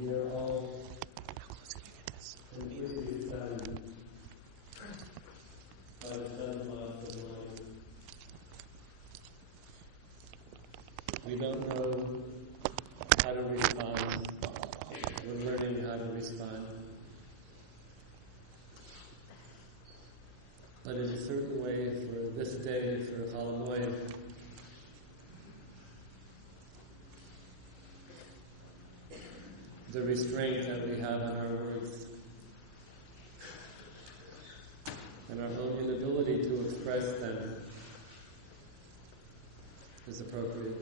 we are all completely saddened by the sudden loss of life. We don't know how to respond. We're learning how to respond. But in a certain way, for this day, for Chol Hamoed, the restraint that we have in our words and our own inability to express them is appropriate.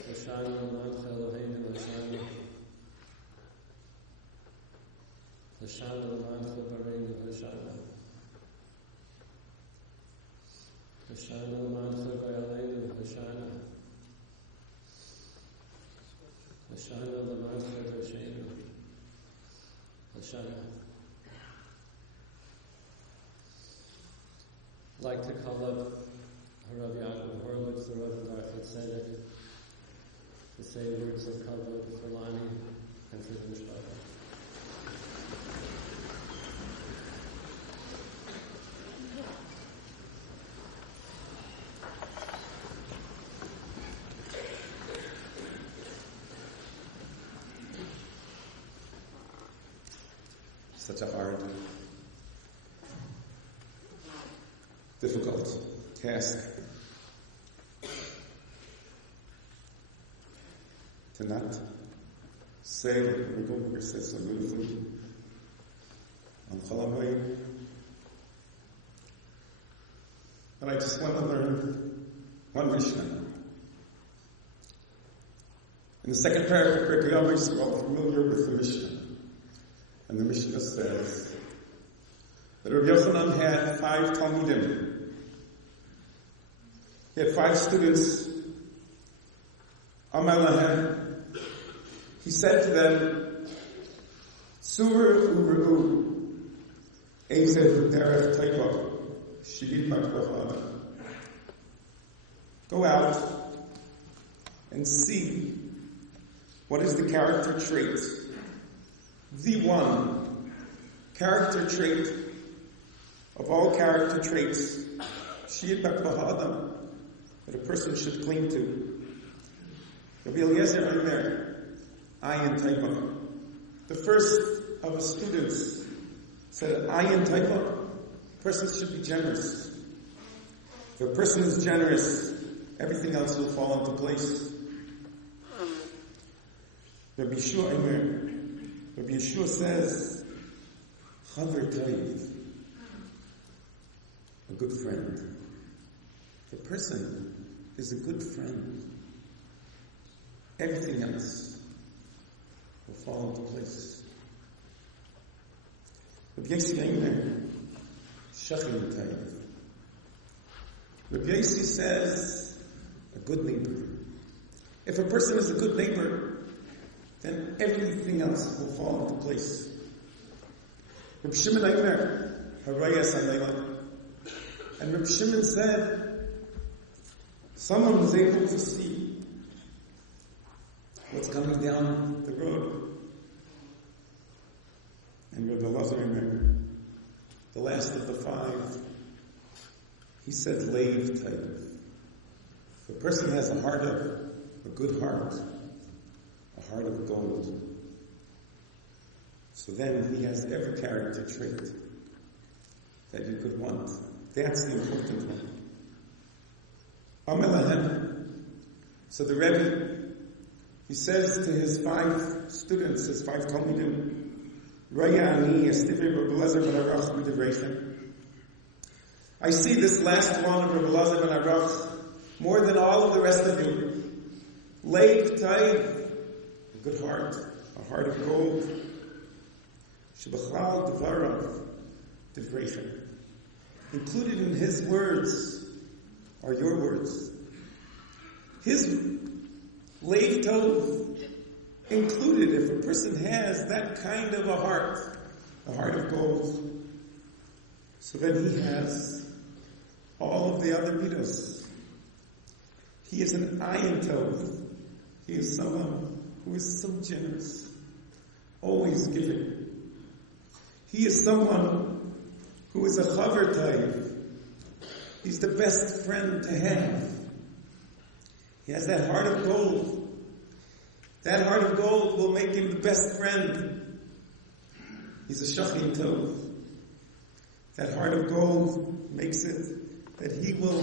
Hoshana l'mancha Eloheinu Hoshana. Hoshana l'mancha Bareinu Hoshana. Hoshana l'mancha Ba'aleinu Hoshana. Hoshana l'mancha Doshenu Hoshana. I'd like to call up Rav Yaakov Horowitz, the Rav of Borck, to say words of kavod for Lonnie and for the Mishpacha. Such a hard, difficult task to not say what Borck said so beautifully on Chol Hamoed. But I just want to learn one Mishnah. In the second paragraph of Pirkei Avos, we're all familiar with the Mishnah. And the Mishnah says that Rabbi Yochanan had 5 Talmidim. He had 5 students. Amar lahem. He said to them, Surah u'ru'u, Ezev derech taiva, shivit matvachana. Go out and see what is the character trait, the one character trait of all character traits, shivit matvachana, that a person should cling to. Rabbi Eliezer Omer, Ayin Taiva. The first of his students said, Ayin Taiva, a person should be generous. If a person is generous, everything else will fall into place. Rabbi Yeshua says, Chaver Taiv, a good friend. If a person is a good friend, everything else will fall into place. Rabbi Yossi Shachim Taiv. Rabbi Yossi says, a good neighbor. If a person is a good neighbor, then everything else will fall into place. Rabbi Shimon Aimer, Harayas Alayla. And Rabbi Shimon said, someone was able to see what's coming down the road. And Rabbi Elazar, the last of the 5, he said, Leiv Taiv. If a person has a heart of, a good heart, a heart of gold, so then he has every character trait that you could want. That's the important one. Amar lahem. So the Rebbe, he says to his 5 students, his 5 Talmidim, I see this last one of Rabbi Elazar ben Arach more than all of the rest of you. Leiv Taiv, a good heart, a heart of gold. Shebachal Devarav Devreichem. Included in his words are your words. His Leiv Tov included, if a person has that kind of a heart of gold, so then he has all of the other midos He is an ayin tov. He is someone who is so generous, always giving. He is someone who is a chaver taiv. He's the best friend to have. He has that heart of gold. That heart of gold will make him the best friend. He's a shachin tov. That heart of gold makes it that he will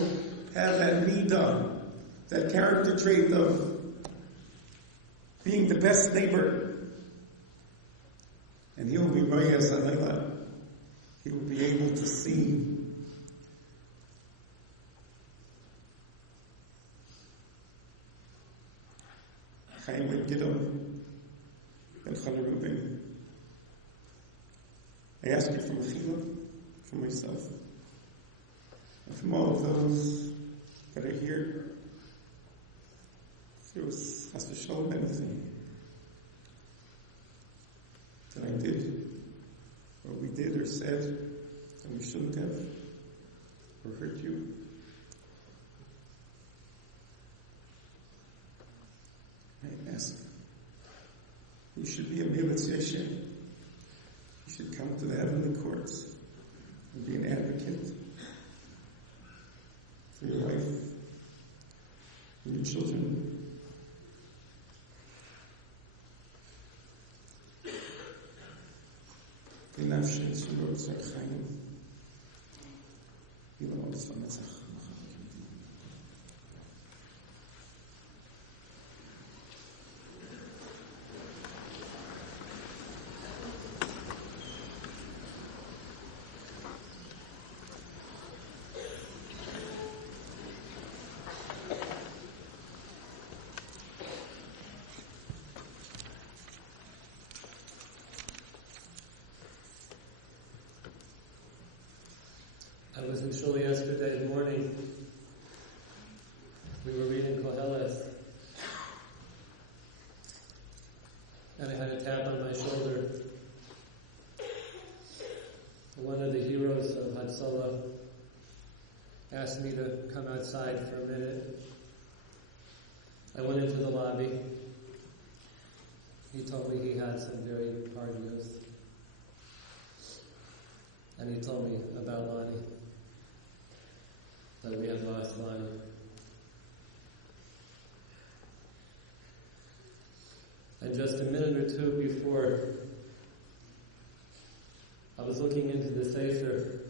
have that midah, that character trait of being the best neighbor. And he will be Mayas Anayla. He will be able to see Chaim ben Gidon ben Chalerubin. I ask you for Mechila, for myself, and from all of those that are here. There was has to show anything that I did, or we did, or said, and we shouldn't have, or hurt you. I ask, you should be a Militz Yeshem. You should come to the heavenly courts and be an advocate for your wife and your children. Nafshe Tzurot Zerchaim Yivam Otzva Netzach. I was in Shul yesterday morning. We were reading Koheles. And I had a tap on my shoulder. One of the heroes of Hatzalah asked me to come outside for a minute. I went into the lobby. He told me he had some very hard news. And he told me about Lonnie. That we had lost Lonnie. And just a minute or two before, I was looking into the Sefer,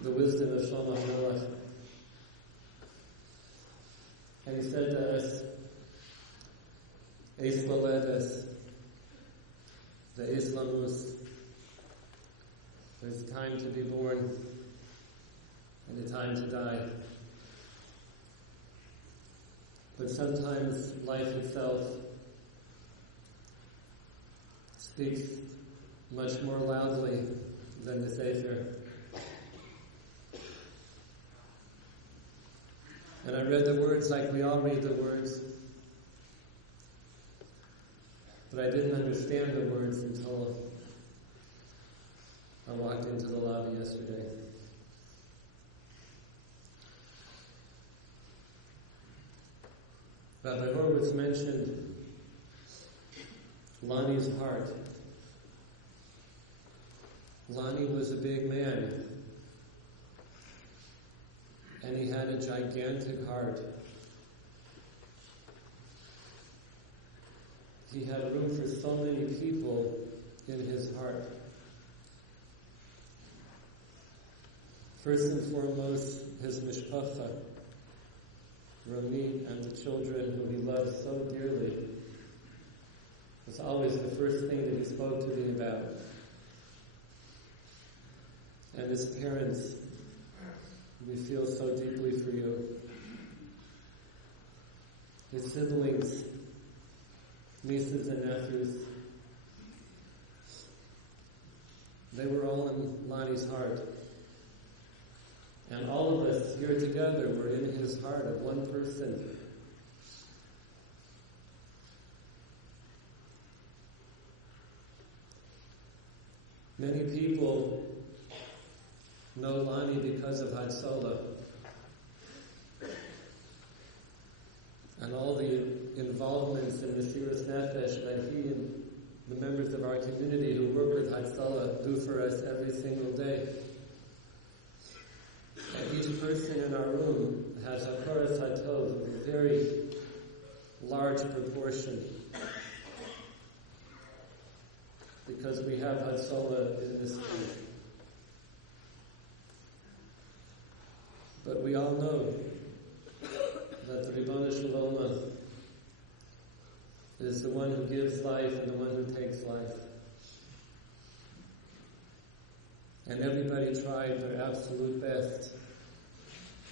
the wisdom of Shlomo HaMelech. And he said to us, Eis Laledes, the Islamus. There's a time to be born and a time to die. But sometimes life itself speaks much more loudly than the Sefer. And I read the words like we all read the words, but I didn't understand the words until I walked into the lobby yesterday. Rabbi Horowitz mentioned Lonnie's heart. Lonnie was a big man, and he had a gigantic heart. He had room for so many people in his heart. First and foremost, his mishpacha, Rami, and the children who he loved so dearly, was always the first thing that he spoke to me about. And his parents, we feel so deeply for you. His siblings, nieces and nephews, they were all in Lonnie's heart. And all of us here together were in his heart of one person. Many people know Lonnie because of Hatzalah. And all the involvements in Mesiras Nefesh that he and the members of our community who work with Hatzalah do for us every single day. And each person in our room has Hakaras Hatov, a very large proportion, because we have Hatzalah in this room. But we all know that the Ribono Shel Olam is the one who gives life and the one who takes life. And everybody tried their absolute best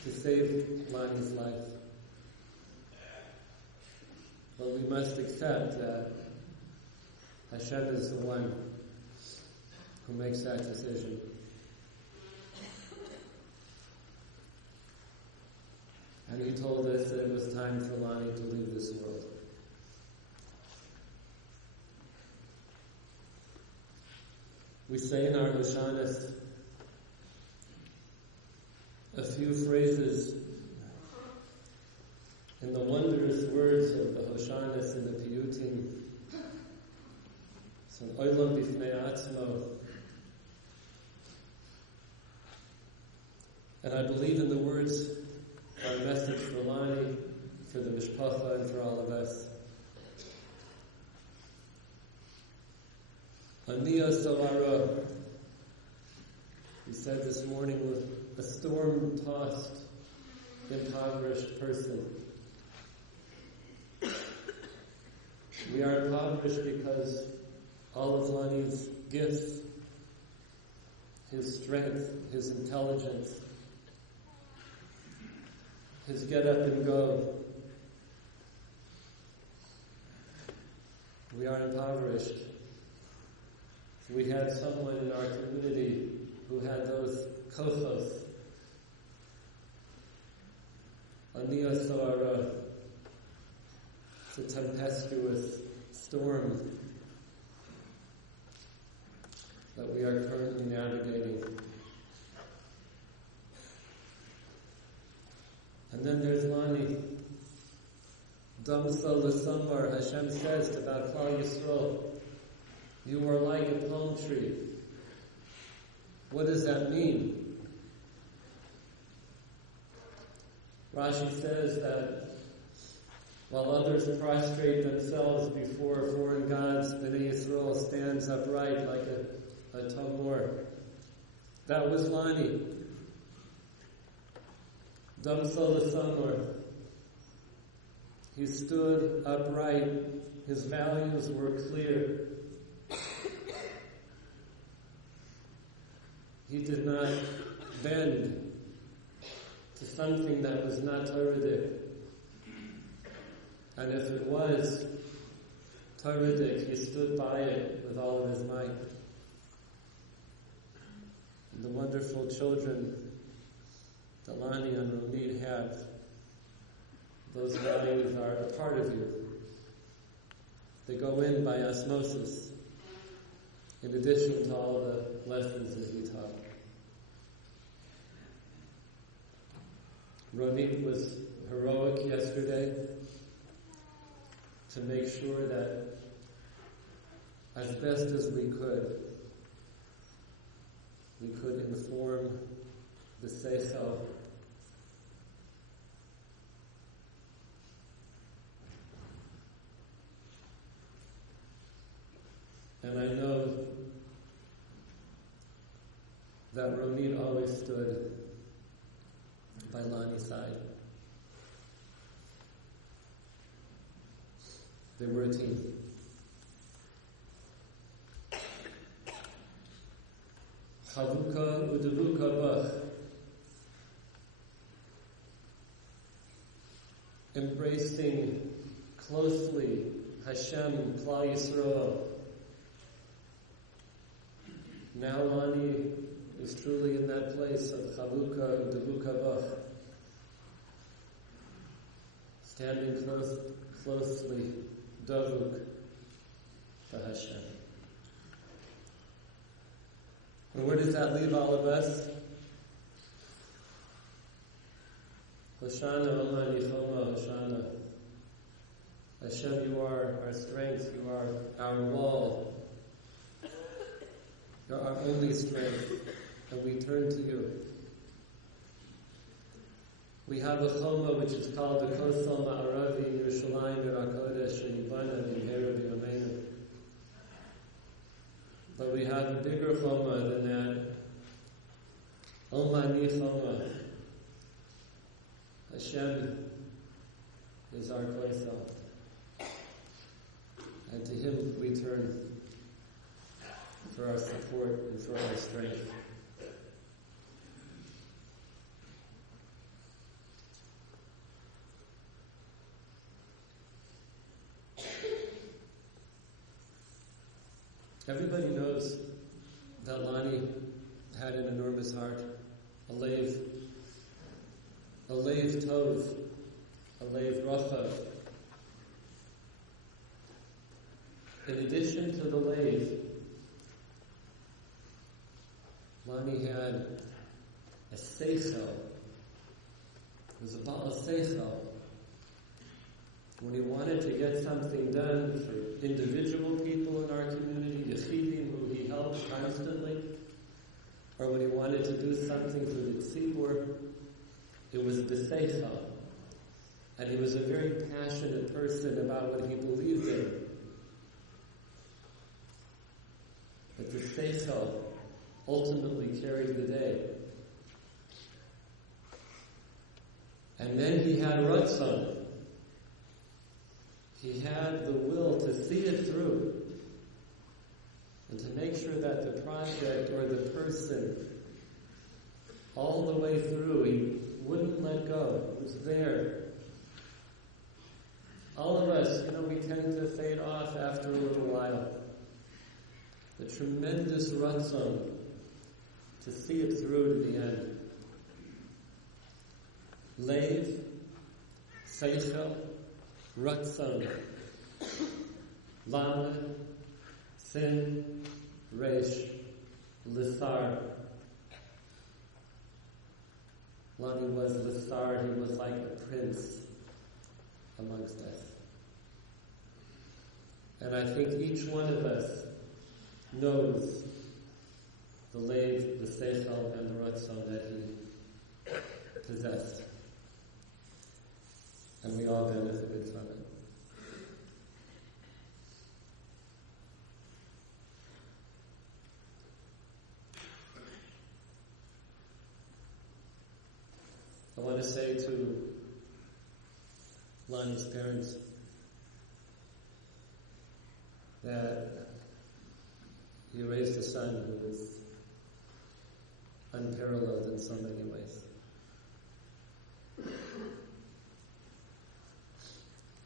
to save Lonnie's life. But we must accept that Hashem is the one who makes that decision. And he told us that it was time for Lonnie to leave this world. We say in our Hoshanas a few phrases in the wondrous words of the Hoshanas and the Piyutim. So, Olam Bifnei Atzmo. And I believe in the words are a message for Lonnie, for the Mishpacha, and for all of us. Aniya Savara, he said this morning, was a storm-tossed, impoverished person. We are impoverished because all of Lonnie's gifts, his strength, his intelligence, his get up and go, we are impoverished. We had someone in our community who had those kochos, Aniya Soara, the tempestuous storm that we are currently navigating. And then there's Lonnie. Damsa l'samar, Hashem says about Klal Yisrael, you are like a palm tree. What does that mean? Rashi says that while others prostrate themselves before foreign gods, Bnei Yisrael stands upright like a tamor. That was Lonnie. Damsa l'samar. He stood upright. His values were clear. He did not bend to something that was not Toradic. And if it was Toradic, he stood by it with all of his might. And the wonderful children that Lonnie and Ronit have, those values are a part of you. They go in by osmosis, in addition to all the lessons that he taught. Ronit was heroic yesterday to make sure that, as best as we could inform the Seichel. And I know that Ronit always stood by Lonnie's side. They were a team. Chavuka udevuka bach. Embracing closely Hashem, Klal Yisrael. Now Lonnie is truly in that place of Chavuka udevuka bach. Standing closely, Davuk to Hashem. And where does that leave all of us? Hoshana, Oma Nichoma, Hoshana. Hashem, you are our strength, you are our wall. You're our only strength, and we turn to you. We have a choma which is called the Kosel Ma'aravi Yerushalayim Yerakodesh Yibana V'Yimheru V'Yameinu. But we have a bigger choma than that. Omani choma. Hashem is our Kosel. And to Him we turn for our support and for our strength. Everybody knows that Lonnie had an enormous heart, a leiv tov, a leiv rachav. In addition to the leiv, Lonnie had a seichel. It was a baal seichel. When he wanted to get something done for individual people in our community, Yechidim, who he helped constantly, or when he wanted to do something for the tzibur, it was b'seichel. And he was a very passionate person about what he believed in. But the seichel ultimately carried the day. And then he had ratzon. He had the will to see it through and to make sure that the project or the person, all the way through, he wouldn't let go. It was there. All of us, we tend to fade off after a little while. The tremendous ratzon to see it through to the end. Leiv, seichel, ratzon, lamed, sin, resh, lithar. Lonnie was lithar, he was like a prince amongst us. And I think each one of us knows the leiv, the seichel, and the ratzon that he possessed. And we all benefited from it. I want to say to Lonnie's parents that you raised a son who is unparalleled in so many ways.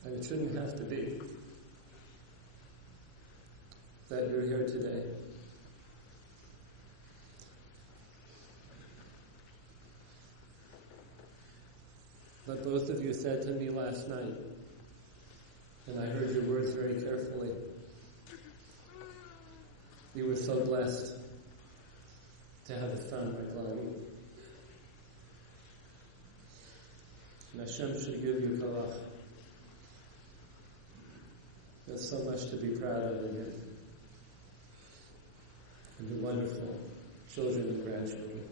And it shouldn't have to be that you're here today. But both of you said to me last night, and I heard your words very carefully, you were so blessed to have a son like Lonnie. And Hashem should give you koach. There's so much to be proud of in him. And your wonderful children and grandchildren.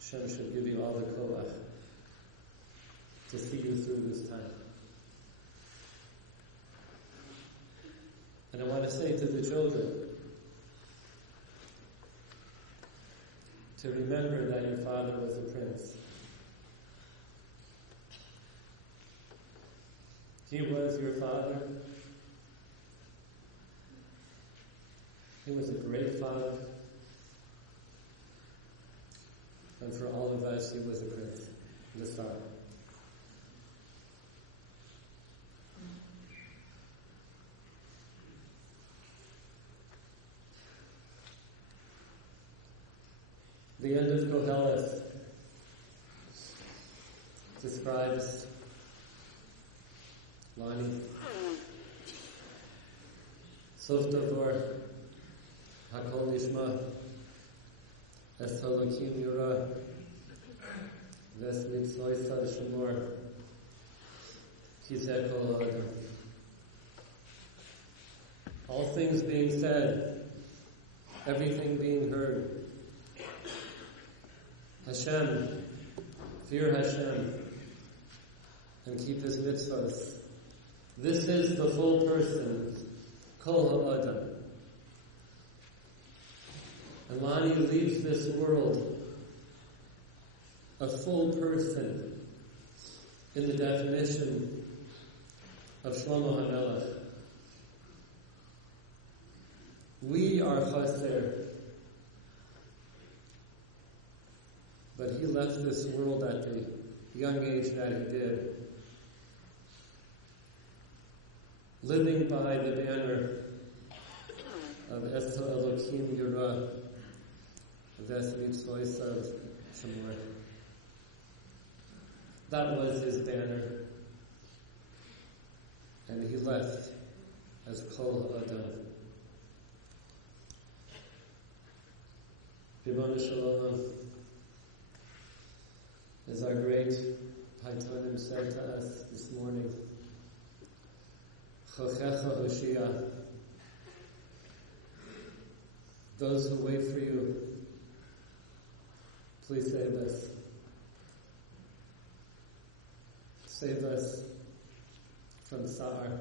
Hashem should give you all the koach to see you through this time. And I want to say to the children to remember that your father was a prince. He was your father. He was a great father. And for all of us, he was a prince, the son. The end of Koheles describes Lonnie. Sof davor hakol nishma es halakim yura Ves mitzvoisa shemor. Kizeh kol ha'adam. All things being said, everything being heard. Hashem, fear Hashem, and keep His mitzvahs. This is the full person, kol ha'adam. And Lonnie leaves this world a full person in the definition of Shlomo HaMelech. We are chaser, but he left this world at the young age that he did, living by the banner of Es Elokim Yirah, Ves Mitzvoisav Shemor. That was his banner, and he left as Kol Adam. Ribbon Shalom, as our great Paitonim said to us this morning, Chochecha Hoshia, those who wait for you, please save us. Save us from Sa'ar.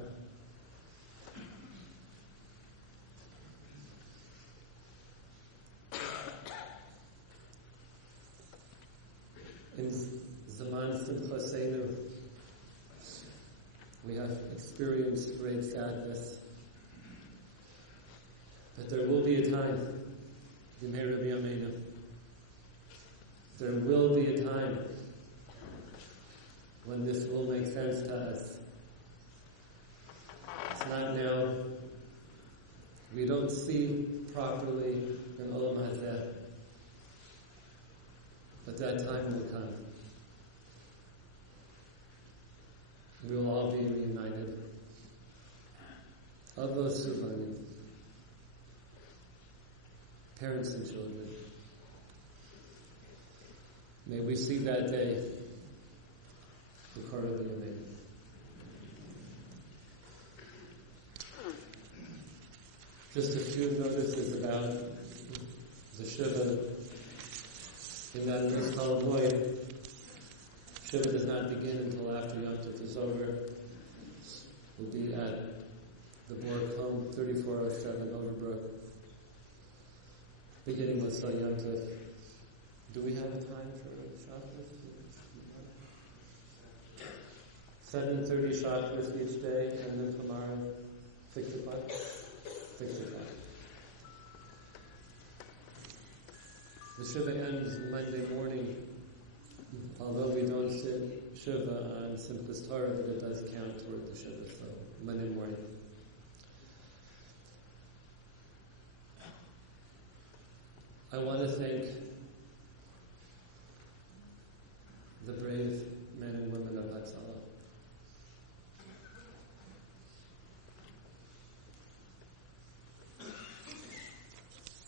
In Zaman Simchasenu, we have experienced great sadness. But there will be a time, Yimei Rabbi Yameinu, there will be a time when this will make sense to us. It's not now. We don't see properly in Olam Hazeh. But that time will come. We will all be reunited. Avos Subanim, parents and children. May we see that day. Just a few notices about the Shiva. In that this Halloween, Shiva does not begin until after Yom Tov is over. We'll be at the Borck home, 3407 Overbrook, beginning with Yom Tov. Do we have a time for Shabbos? 7:30 Shabbos each day, and then tomorrow 6 o'clock. 6 o'clock. The Shiva ends Monday morning, although we don't sit Shiva on Simchas Torah, but it does count toward the Shiva, so Monday morning. I want to thank the brave men and women of Hatzalah.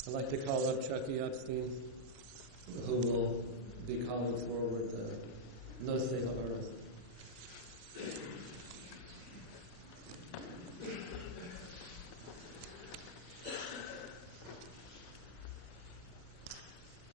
I'd like to call up Chucky Epstein, who will be calling forward the Nosei HaOros.